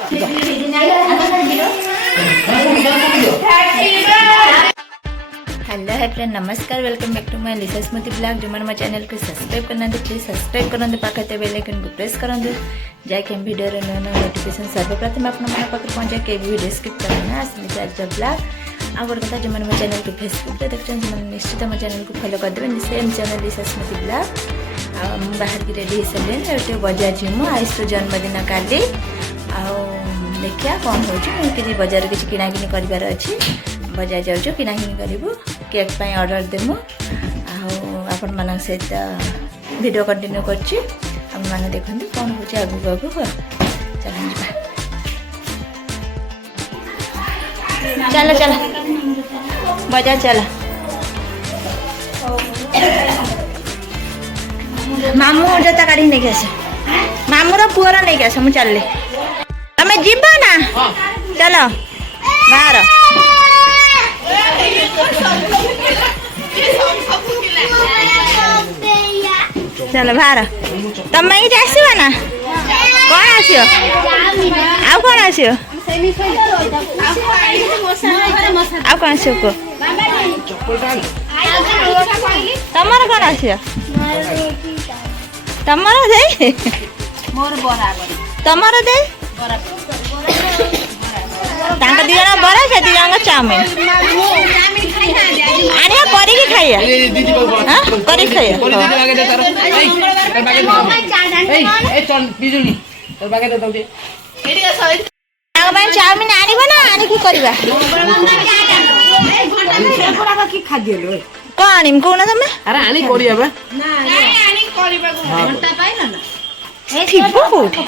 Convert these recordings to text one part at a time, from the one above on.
Hello hi friend, नमस्कार। Welcome back to my Lisa Smriti blog. जो मैंने चैनल को सब्सक्राइब करना प्लीज सब्सक्राइब करते पाखे बेल आइकन को प्रेस करूँ जैक वीडियो नुआ नुआ नोटिफिकेशन सर्वप्रथम आप पाखे पहुँचे के वीडियो स्किप करना आसने आज ब्लॉग। आ गोटे कथा जो मैंने चैनल को फेसबुक देखते हैं निश्चित मो चैनल को फॉलो करदेवे सेम चैनल लिसा स्मृति ब्लॉग। बाहर की रेडी हो सारे बजार जीमु आयुष तो जन्मदिन काली देखिया कौन हो बजार किसी किणाकिनी करार अच्छी बजार जाऊँ किणाकिनी करूँ केक ऑर्डर देमु आपण मान सहित वीडियो कंटिन्यू करछि आपण माने देखंतु कौन हो आगु आगु चल चल बजार चल मामू जता काढ़ी नहीं आस मामूर पुअर नहीं आस मु चल तमें जीवा ना चलो बाहर चलो बाहर तमें ही आसवा ना कौन आसो आउ कौन आसो आउ कौन आसो को तमर कौन आसो तमर दे तमर दे तांका दी जण बरा से दी जण चाउमिन आनिया करी के खाइया हां करी खाइया ए चल बिजुनी तोर बागे दे दउजे एडी सही तांका ପାଇଁ चाउमिन आनिबो ना आनी की करबा एपुरा की खाद्य लो को आनिम कोना तमे अरे आनी कोरिया बे ना आनी करबा को घंटा पाइला ना ए थिबो कोठी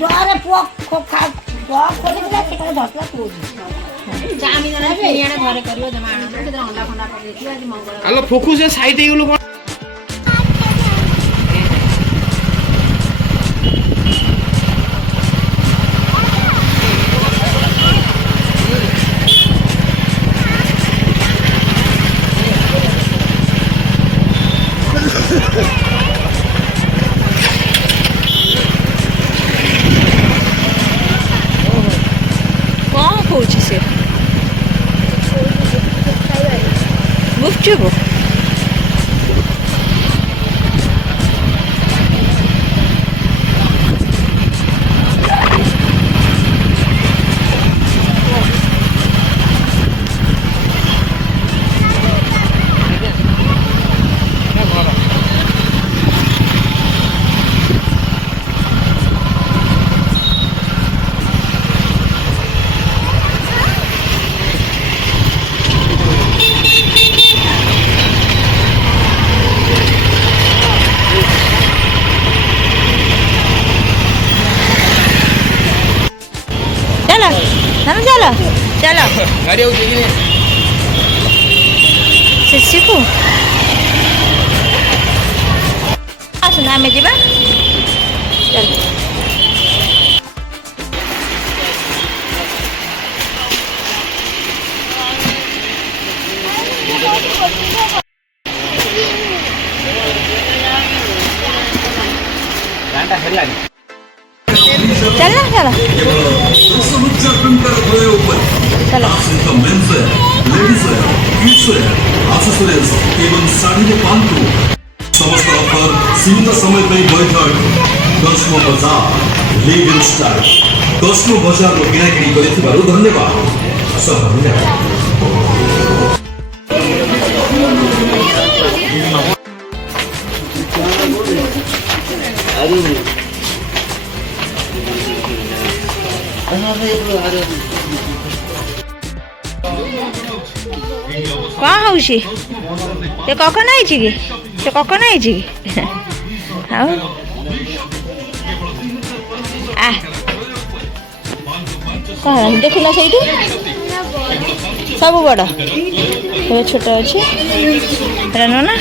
डरे पोक खो खा पोक कोठी ना केकरे धसला को चाउमिन ना बिरियानी घरे करियो जमा आना के अंडा खंडा कर देथियो आज मंगल आलो फोकस से साइड हे गेलो गुपचुप चलो चलो गाड़ी आउ देखिने सिसी को आसना में जीवा चल घंटा हेला चलना चलो चलो समस्त ऑफर सीमित समय में बैठक दशमो बजार लीगल स्टार दशमो बजार में किनाकिनी करिथिबारु धन्यवाद सब कौन हूँ ते कखन आई कि ते कखन आई कि कौन देखुना से सब बड़ छोट अच्छे ना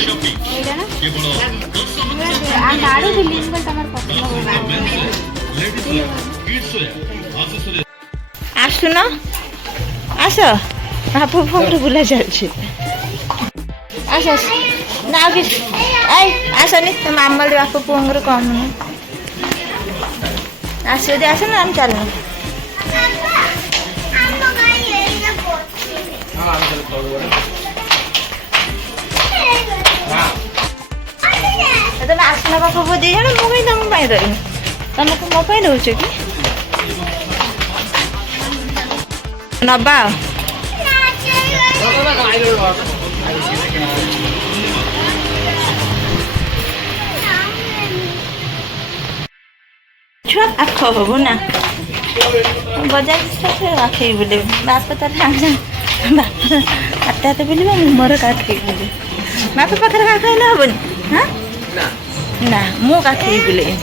आसुन आस आप फोन बुला चलছে आस आस ना कि आसनी तुम आमल बाप पुअर कौन ଆସିବ ଯଦି ଆସ ନା ଆମେ ଚାଲୁନ। ତମେ ଆସୁନ ପାଖକୁ ଦି ଜଣ, ମୁଁ କାହିଁ ତମ ପାଇଁ ରହିବି? ତମକୁ ମୋ ପାଇଁ ରହୁଛ କି? ନବା ଛୁଆ ପାଖ ହବୁ ନା ବଜାର ଆଖେଇ ବୁଲିବୁ। ବାପ ତାର ସାଙ୍ଗେ ବାପ ହାତେ ହାତେ ବୁଲିବ, ମୁଁ ମୋର କାଖେଇ ବୁଲିବି। ବାପ ପାଖରେ କାଖ ହେଲେ ହବନି। ହଁ ନା ମୁଁ କାଖେଇ ବୁଲେଇ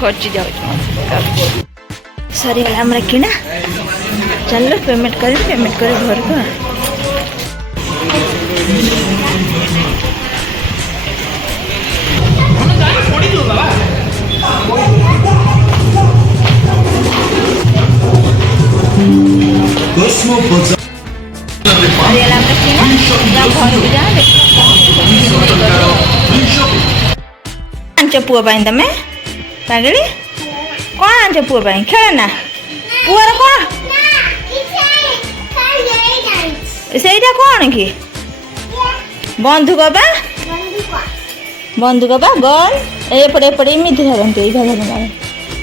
ଖର୍ଚ୍ଚ ଯାଉଛି। ସରିଗଲା ଆମର କିଣା। ଚାଲ ପେମେଣ୍ଟ କରିବି, ପେମେଣ୍ଟ କରି ଘରକୁ। कॉस्मो बाजार ସରିଗଲା ଆମର କିଣା। ଯାଅ ଘରକୁ ଯାଅ। ଆଣିଛ ପୁଅ ପାଇଁ ତମେ ପାଗଳି? କ'ଣ ଆଣିଛ ପୁଅ ପାଇଁ? ଖେଳନା? ପୁଅର କ'ଣ ସେଇଟା କ'ଣ କି? ବନ୍ଧୁକ ବା, ବନ୍ଧୁକ ବା ଗନ୍। ଏପଟେ ଏପଟେ ଏମିତି ଧରନ୍ତୁ, ଏଇଟା ଧର।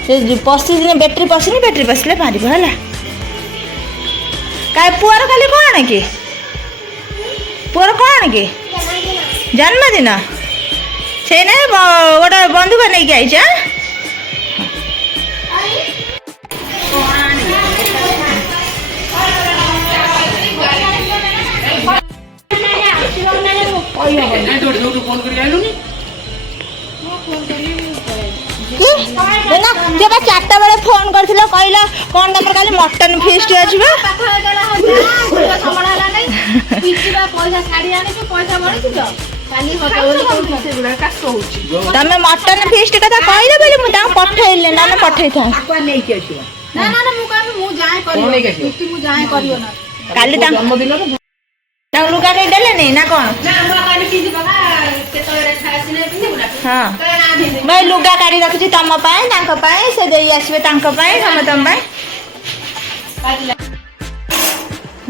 ସେ ପଶିଦିନେ ବ୍ୟାଟେରୀ ପଶିନି, ବ୍ୟାଟେରୀ ପଶିଲେ ମାରିବ ହେଲା। ପୁଅର ଖାଲି କ'ଣ କି? ପୁଅର କ'ଣ କି? ଜନ୍ମଦିନ। ସେଇ ନାଇଁ ଗୋଟେ ବନ୍ଧୁକ ନେଇକି ଆଇଛ। ଚାରିଟା ବେଳେ ଫୋନ କରିଥିଲ, କହିଲ କ'ଣ ତମର କାଲି ମଟନ ଫିଷ୍ଟ ଅଛି ବା? ତମେ ମଟନ ଫିଷ୍ଟ କଥା କହିଲ ବୋଲି ମୁଁ ତାଙ୍କୁ ପଠେଇଲି, ନହେଲେ ପଠେଇଥାନ୍ତି। କାଲି ତାଙ୍କୁ ଲୁଗା ନେଇ ଦେଲେନି ନା କ'ଣ? ହଁ ଭାଇ ଲୁଗା କାଢି ରଖିଛି ତମ ପାଇଁ, ତାଙ୍କ ପାଇଁ। ସେ ଦେଇ ଆସିବେ ତାଙ୍କ ପାଇଁ, ସମସ୍ତଙ୍କ ପାଇଁ।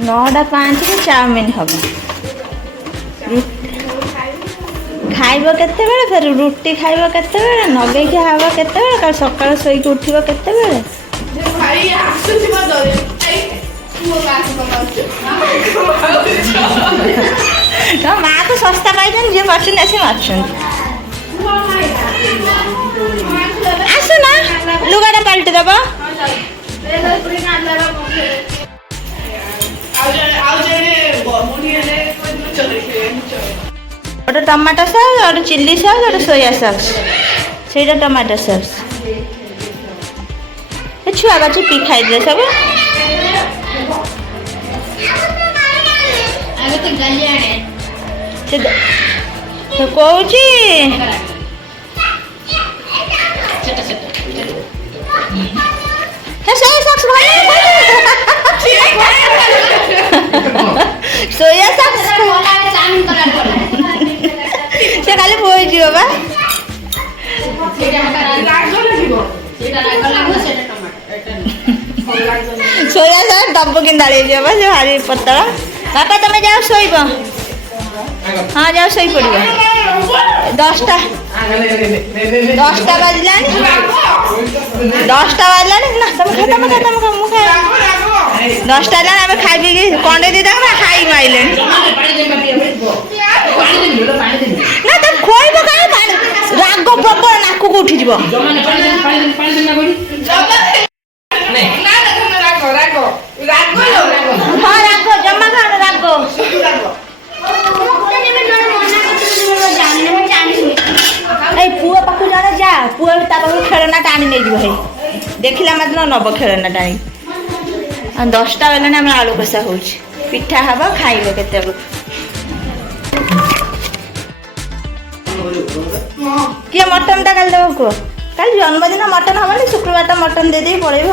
9:05 ଚାଉମିନ ହବ। ଖାଇବ କେତେବେଳେ? ଫେର ରୁଟି ଖାଇବ କେତେବେଳେ? ନଗେଇକି ଖାଇବ କେତେବେଳେ? କାଲି ସକାଳୁ ଶୋଇକି ଉଠିବ କେତେବେଳେ? ତମ ମାଆକୁ ଶସ୍ତା ପାଇଛନ୍ତି, ଯିଏ ମାରୁଛନ୍ତି ଆସି ମାରୁଛନ୍ତି। ଆସୁନା ଲୁଗାଟା ପାଲଟି ଦବ। ଗୋଟେ ଟମାଟୋ ସସ୍, ଗୋଟେ ଚିଲି ସସ୍, ଗୋଟେ ସୋୟା ସସ୍। ସେଇଟା ଟମାଟୋ ସସ୍। ଛୁଆ ବା ଚିପି ଖାଇଦେଲେ ସବୁ। କହୁଛି ସୋୟା ସସ୍ ସେ ଖାଲି ବୋହିଯିବ ବା। ସୋୟା ସସ୍ ଡବ କିନ୍ଦାଳି ହେଇଯିବ ବା, ସେ ଭାରି ପତଳା। ବାପା ତମେ ଯାଅ ଶୋଇବ। ହଁ ଯାଅ ଶୋଇ ପଡ଼ିବ। 10ଟା ବାଜିଲାଣି। 10ଟା ବାଜିଲାଣି ନା। ତମେ ଖା ମୁଁ ଖାଇ। 10ଟା ହେଲାଣି, ଆମେ ଖାଇ ପିଇକି କଣ୍ଡେଇ ଦେଇ ତାଙ୍କ ଖାଇକି ଆଇଲେଣି। ନା ତମେ ଖୋଇବ କାହିଁ? ପାଣି ରାଗ ପ୍ରବଳ ନାକକୁ ଉଠିଯିବ। ହଁ ରାଗ ଜମା ଖାଅ ରାଗ। ଏଇ ପୁଅ ପାଖକୁ ଜଣେ ଯା, ପୁଅ ତା ପାଖକୁ ଖେଳନା ଟାଣି ନେଇଯିବ। ହେଇ ଦେଖିଲା ମାତ୍ର ନବ ଖେଳନା ଟାଣି। 10ଟା ବେଲାଣି ଆମର ଆଳୁ କଷା ହଉଛି। ପିଠା ହବ, ଖାଇବ କେତେବେଳକୁ। କିଏ ମଟନଟା କାଲି ଦେବ କୁହ? କାଲି ଜନ୍ମଦିନ ମଟନ ହବନି, ଶୁକ୍ରବାରଟା ମଟନ ଦେଇଦେଇ ପଳେଇବ।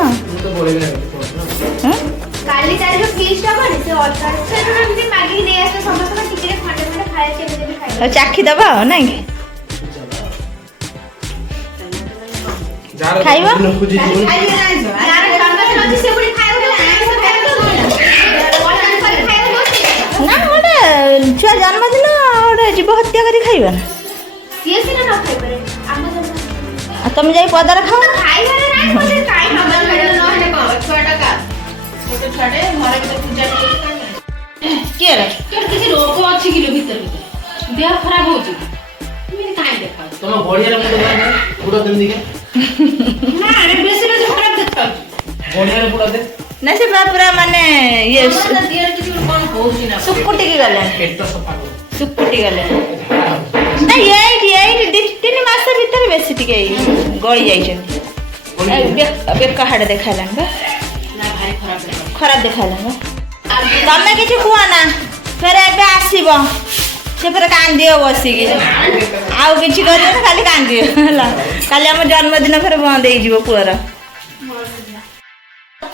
କାଲି ତାର ଯୋଉ ଫିଷ୍ଟ ହବନି, ସେ ଅଲଗା ସେଠୁ ଏମିତି ମାଗିକି ନେଇ ଆସିବେ ସମସ୍ତଙ୍କ ଟିକେ ଖଣ୍ଡେ ଖଣ୍ଡେ ଖାଇବା, କେମିତି ଖାଇବା। ଚାଖି ଦେବ ଆଉ ନାଇଁ କି? ଖାଇବ? ଯାହାର ଜନ୍ମଦିନ ଅଛି ସେ ପୁଣି ଖାଇବ ନା ଆଇଁଷ ଖାଇବ ନା ଗୋଟେ ଛୁଆ ଜନ୍ମଦିନ ଗୋଟେ ଜୀବ ହତ୍ୟା କରି ଖାଇବ ନା? ସିଏ ସିନା ନ ଖାଇପାରେ ଆମ ଜନ୍ମଦିନ ଆଉ ତମେ ଯାଇ ପଦାରେ ଖାଅ ନା? ଖାଇବାରେ ନାହିଁ ମୋତେ କାଇଁ ନହେଲେ କଣ ଛୁଆଟା କା ଗୋଟେ ଛୁଆଟେ ଘରେ ଭିତରେ ପୂଜା କରୁଛି କିଏ ରେ? କିଛି ରୋଗ ଅଛି କି ଭିତରେ ଦେହ ଖରାପ ହଉଛି ଏମିତି କାହିଁ ଦେଖାଉଛି ତମ ବଢିଆରେ ମୁଣ୍ଡ ବୁଡ ଦେମିତି ନା ଆରେ ବେଶୀ ବେଶୀ ଖରାପ ଦେଖାଉଛି ବଢିଆରେ ବୁଡ ଦେ ନା ସେ ପୁରା ମାନେ ଇଏ ତମର ଦେହରେ କିଛି କଣ ହଉଛି ନା ସୁକୁଟିକି ଗଲେଣି ପେଟ ସଫା କର ସୁକୁଟି ଗଲେଣି ନା ଏଇଠି 2-3 ମାସ ଭିତରେ ବେଶୀ ଟିକେ ଗଳି ଯାଇଛନ୍ତି ବେକ ହାଡ଼ ଦେଖାଇଲାଣି ବା ନା ଭାରି ଖରାପ ଦେଖାଉଛି ଖରାପ ଦେଖାଇଲାଣି ବା ତମେ କିଛି କୁହ ନା ଫେରେ ଏବେ ଆସିବ ସେ ଫେରେ କାନ୍ଦିବ ବସିକି ଆଉ କିଛି କରିବ ନା ଖାଲି କାନ୍ଦିବ ହେଲା କାଲି ଆମ ଜନ୍ମଦିନ ଫେରେ ବନ୍ଦ ହେଇଯିବ ପୁଅର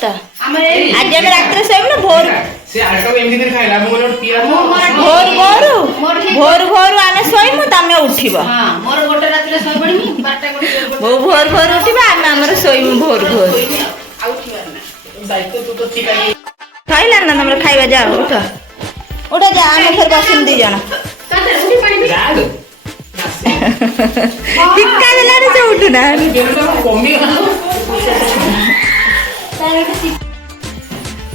ତ ଆମର ଏଇ ଆଜି ଆମେ ରାତିରେ ଶୋଇବୁ ନା ଭୋରୁ ସେ ଆଲଟୋ ଏମିତି କରି ଖାଇଲା ମୁଁ ଗୋଟେ ପିଆ ଭୋରୁ ଆମେ ଶୋଇମୁ ତମେ ଉଠିବ ହଁ ମୋର ଗୋଟେ ରାତିରେ ଶୋଇ ପଡିବି 12ଟା ଗୋଟେ ବୋଉ ଭୋରୁ ଉଠିବ ଆମେ ଆମର ଶୋଇମୁ ଭୋରୁ ଆଉ ଉଠିବାର ନା ଦାୟିତ୍ୱ ତୁ ତ ଠିକ ଆଇ ଖାଇଲା ନା ତମର ଖାଇବା ଯାଅ ଉଠ ଯା ଆମେ ଫେର ବସିମୁ 2 ଜଣ ତାতে ଉଠି ପାଣି ଯାଦ ଟିକା ଦେଲାରେ ସେ ଉଠୁନା କମି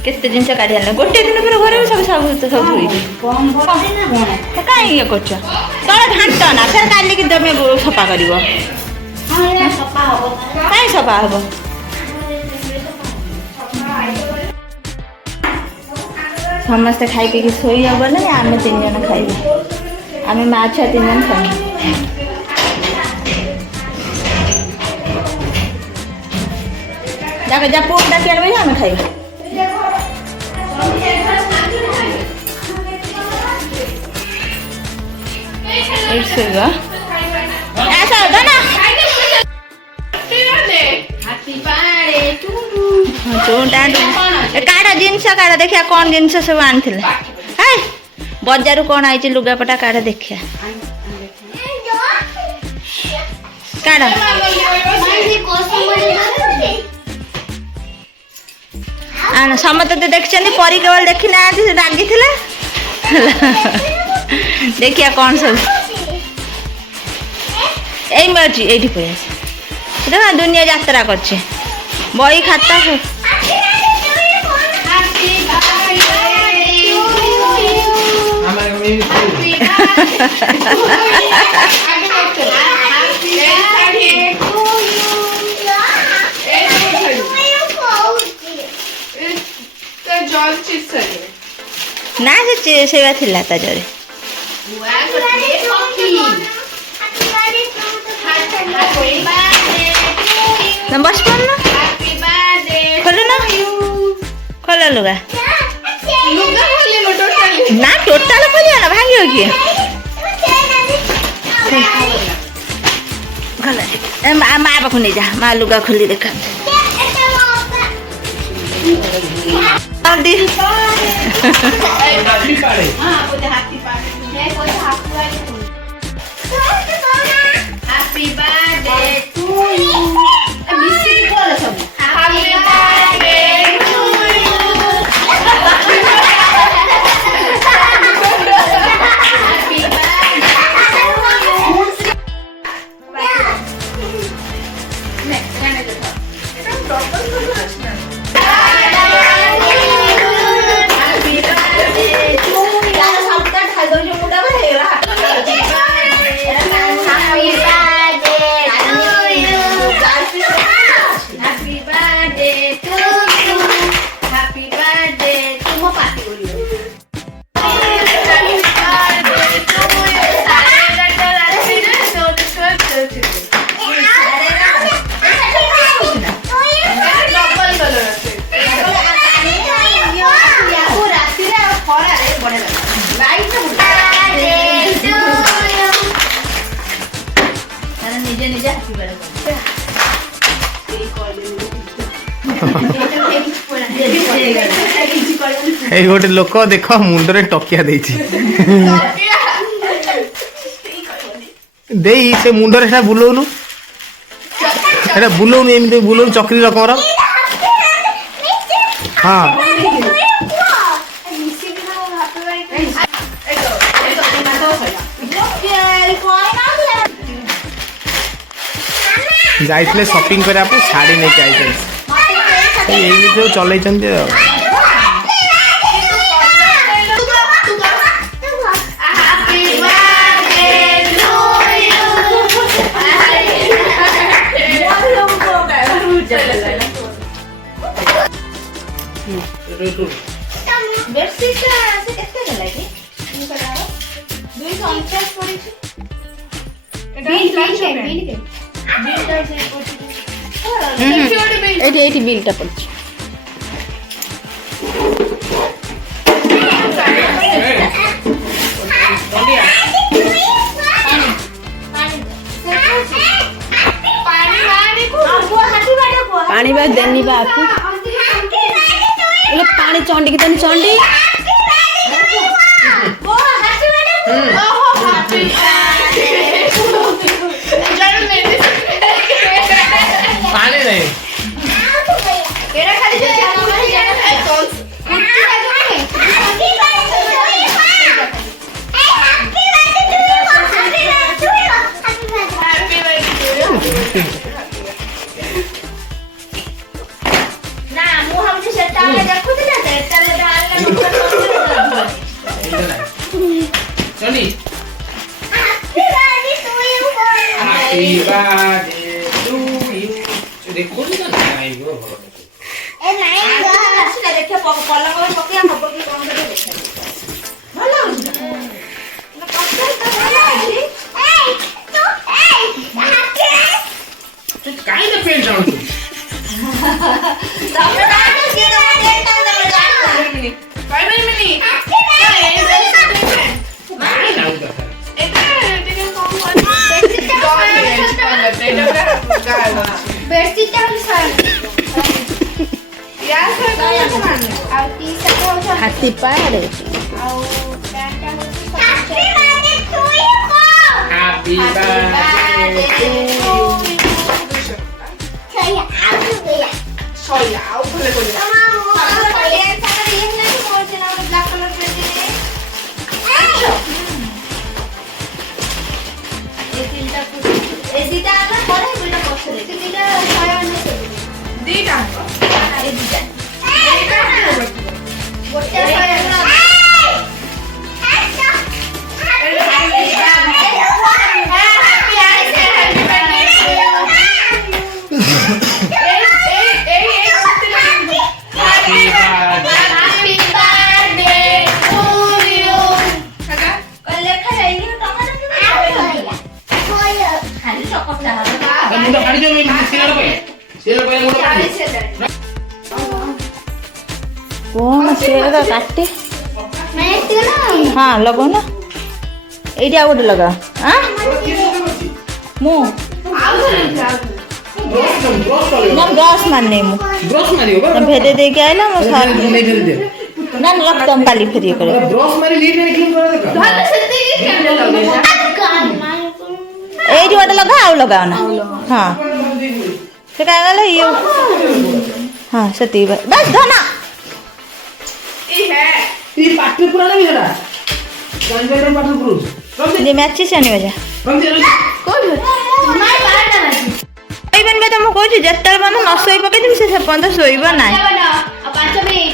କେତେ ଜିନିଷ କାଢି ଆଣିଲ ଗୋଟେ ଦିନ ପରେ ଘରେ ସବୁ କାଇଁ ଇଏ କରୁଛ ତଳେ ଘାଣ୍ଟ ନା ଫେର କାଲିକି ତମେ ସଫା କରିବ କାଇଁ ସଫା ହବ ସମସ୍ତେ ଖାଇ ପିଇକି ଶୋଇବାକୁ ଗଲେ ଆମେ 3 ଜଣ ଖାଇବୁ ଆମେ ମା ଛୁଆ 3 ଜଣ ଖାଇବୁ ଯା ପୁଅ ଡାକି ଆଣିବେ ଆମେ ଖାଇବୁ ଏଇଠି ଶୋଇବ କାଢ ଜିନିଷ କାଢ ଦେଖିଆ କଣ ଜିନିଷ ସବୁ ଆଣିଥିଲେ ବଜାରରୁ କଣ ଆଇଛି ଲୁଗାପଟା କାଢ ଦେଖିଆ କାଢ ଆଣ ସମସ୍ତେ ତ ଦେଖିଛନ୍ତି ପରି କେବଳ ଦେଖି ନାହାନ୍ତି ସେ ରାଗିଥିଲା ଦେଖିଆ କଣ ସବୁ ଏଇ ଅଛି ଏଇଠି ପଳେଇ ଆସ ଦେଖ ଦୁନିଆ ଯାତ୍ରା କରୁଛି ବହି ଖାତା ନା ସେ ସେବା ଥିଲା ତା ଜରେ ବସ ପାରୁନ ଖୋଲ ନା ଖୋଲ ଲୁଗା ନା ଟୋଟାଲ ଖୋଲିବ ନା ଭାଙ୍ଗିବ କିଏ ମା ପାଖକୁ ନେଇଯା ମା ଲୁଗା ଖୋଲି ଦେଖା Happy birthday to you. Happy birthday to you. Happy ନିଜେ ନିଜେ ଆସିବାର ଏଇ ଗୋଟେ ଲୋକ ଦେଖ ମୁଣ୍ଡରେ ଟକିଆ ଦେଇଛି ଦେଇ ସେ ମୁଣ୍ଡରେ ସେଟା ବୁଲଉନୁ এটা বুলুন এমনি বুলুন চক্রি রকমর হ্যাঁ ଯାଇଥିଲେ ସପିଂ କରିବା ପାଇଁ ଶାଢ଼ୀ ନେଇକି ଆଇଛନ୍ତି ଏଇ ଭିତରେ ଚଲେଇଛନ୍ତି ଆଉ ଏଇଠି ବିଲ୍ଟା ପଡିଛି ପାଣି ବା ଦେନି ବା ଆକୁ ପାଣି ଚଣ୍ଡିକି ଦେନି ଚଣ୍ଡି ପାଣି ନାହିଁ ନା ମୁଁ ଭାବୁଛି ସେଟା ଦେଖୁଥିଲି ସେଟା ଚଣ୍ଡି ଦେଖୁଛୁ ନା ନାଇଁ ଗୋ କାଇଁ ନା ପେନ୍ ଜାଣୁଛୁ ହାତୀ ପାରେ ହାପି ମୁଣ୍ଡ କାଢି ଦିଅ ସିଏ ମୁଣ୍ଡ କାଢି କଣ ସେଟା କାଟେ ହଁ ଲଗାଉ ନା ଏଇଠି ଆଉ ଗୋଟେ ଲଗାଅ ମୁଁ ନା ବ୍ରସ୍ ମାରିନି ମୁଁ ବ୍ରସ୍ ମାରିବ ଭେଦେ ଦେଇକି ଆଇଲା ମୋ ସାର୍ ନା ରକ୍ତ କାଲି ଫେରି କରିବ ବ୍ରସ୍ ମାରି ଲିଟ୍ ରେ କ୍ଲିନ୍ କରା ଏଇଠି ଗୋଟେ ଲଗା ଆଉ ଲଗାଅ ନା ହଁ ସେଟା ଗଲେ ଇଏ ହଁ ସେତିକି ବାସ୍ ଧନା ये पाठ्य पुराण भी हरा गंजर पाठ्य पुरुष ये मैचेस आनिबा जा कोइ सोइबन बे तुम कहू जेतल बंद न सोई पके तुम से पंद सोइबा ना 5 मिनिट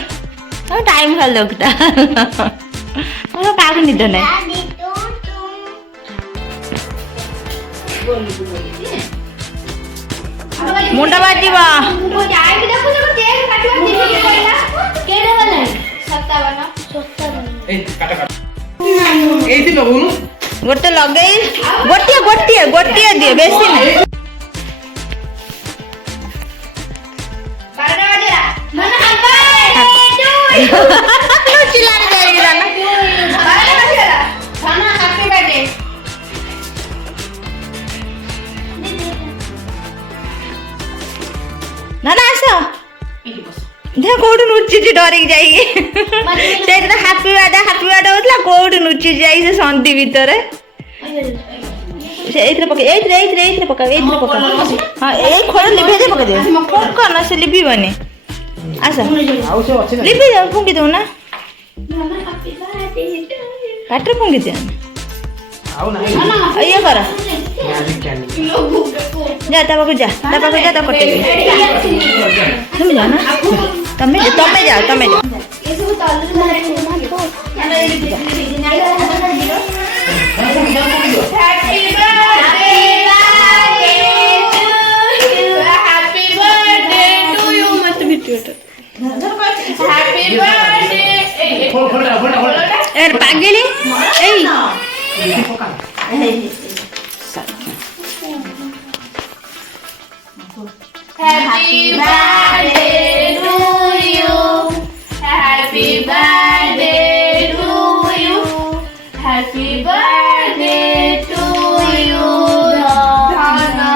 टाइम खाल लोकटा हमरा काकु निद नै मुंडा बाजीबा ମୁଁ ଯାଇକି ଦେଖୁଛି ମୁଁ କେକ୍ କାଟିବା ଦିନ କହିଲା କେଡେ ଗଲା 57 ए काटा काटा एथि लगौनु गोटे लगेई गोटिए दिए बेसी नहीं 12 बजेला मन हब्बा चिल्लाने जाएगी ना 12 बजेला खाना हैप्पी बर्थडे ना ना आसो दे कोड नुची डरिक जाई सेटा हैप्पी बर्थडे होतला कोड नुची जाई से संधि भीतर ସେ ଏଇଥିରେ ପକା ଏଇଥିରେ ପକା ହଁ ଏଇ ଖୋଳ ଲିଭେଇ ଦେ ପକେଇ ଦେ ଫୁଙ୍କ ନା ସେ ଲିଭିବନି ଆସ ଆଉ ସେ ଅଛି ନା ଲିଭି ଯାଉ ଫୁଙ୍କି ଦଉ ନା ପାଟିରେ ଫୁଙ୍କି ଦିଅ ଆଉ ନାହିଁ ଇଏ କର ମ୍ୟାଜିକ୍ କ୍ୟାଣ୍ଡି ଯା ତା ପାଖକୁ ଯା ତା କଟେଇ তুমি যাও না তুমি যাও ଏସବୁ ତଲୁ ପାଗେଳି ଏଇ Happy birthday to you. Happy birthday to you. Happy birthday to you. Dhana.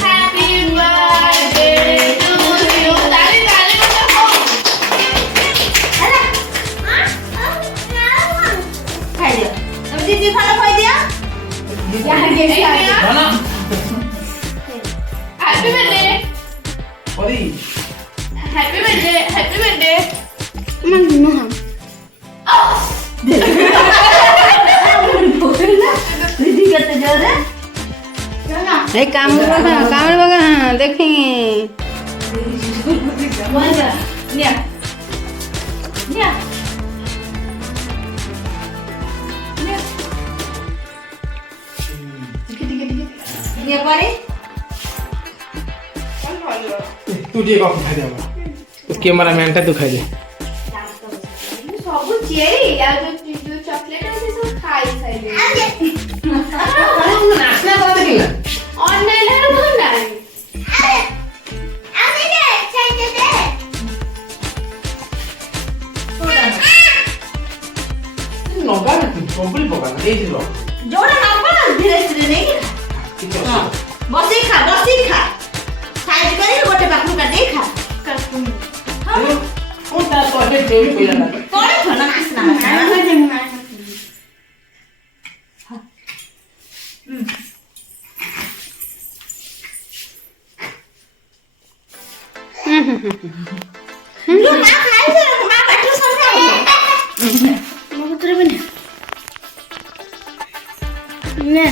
Happy birthday to you. Tali tali bajao. ଖାଇ ଦିଅ ତମେ ଦିଦି ଖାନା ଖାଇ ଦିଅ Happy birthday. ପରି Happy birthday. Happy birthday. ଦିଦି କେତେ ଜୋରରେ এই কামড় বাগা দেখি নিয়া নিয়া নিয়ে পরে ତୁ ଟିକେ କଫି ଖାଇଦେ କ୍ୟାମେରା ମ୍ୟାନଟା ତୁ ଖାଇଦେ ସବୁ ଚେରି ଆଉ ଯୋଉ ଚକଲେଟ ଅଛି ସବୁ ଖାଇ ସାଇଲେ ନାଚନା କଥା ଦେଖିଲା ଅନଲାଇନ ରେ ଭଲ ନାହିଁ ନଗା କମ୍ପଲି ପକା ଏଇଠି ରହ ଯୋଉଟା ନବ ଧୀରେ ଧୀରେ ନେଇ କିଛି ହଁ ଅସୁବିଧା ବସିକି ଖା ସାଇଜ କରି ଗୋଟେ ପାଖକୁ କାଟି ଖା କୋଉ ତା ତୋତେ ଦେବି କହିଲା ନା ତଳେ ଥନା କିସନା ଯୋଉ ମା ଖାଇছে ମା ପାଟିରେ ସରିଲା ମୋ ପୁତ୍ର ବନେ ନା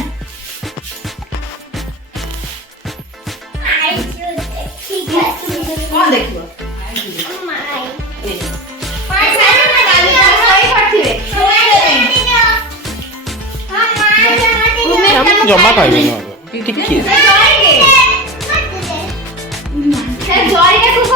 କଣ ଦେଖିବ ଜମା ଖାଇବେନି ଟିକେ ଜରିଟାକୁ